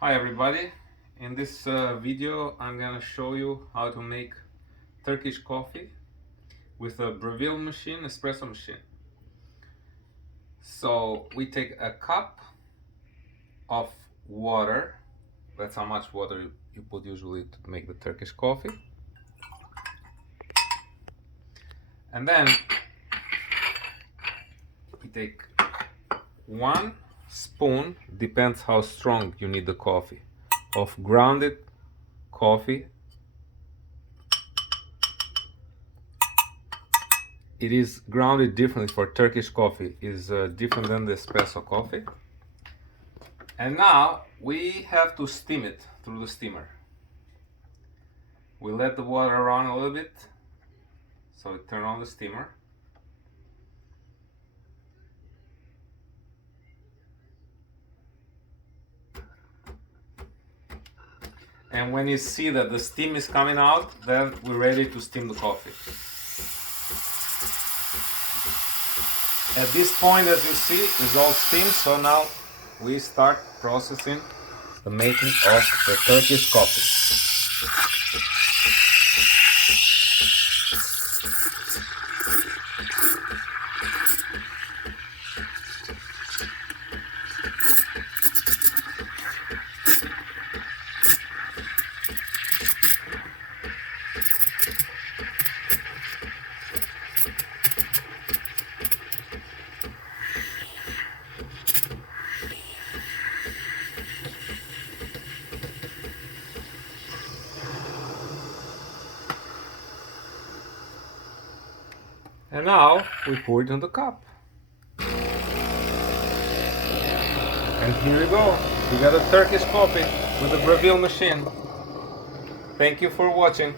Hi everybody, in this video I'm gonna show you how to make Turkish coffee with a Breville machine, espresso machine. So we take a cup of water, that's how much water you put usually to make the Turkish coffee. And then we take 1 spoon, depends how strong you need the coffee, of grounded coffee. It is grounded differently for Turkish coffee. It is different than the espresso coffee. And now we have to steam it through the steamer. We let the water run a little bit. So we turn on the steamer. And when you see that the steam is coming out, then we're ready to steam the coffee. At this point, as you see, it's all steamed, so now we start processing the making of the Turkish coffee. And now we pour it in the cup. And here we go. We got a Turkish coffee with a Breville machine. Thank you for watching.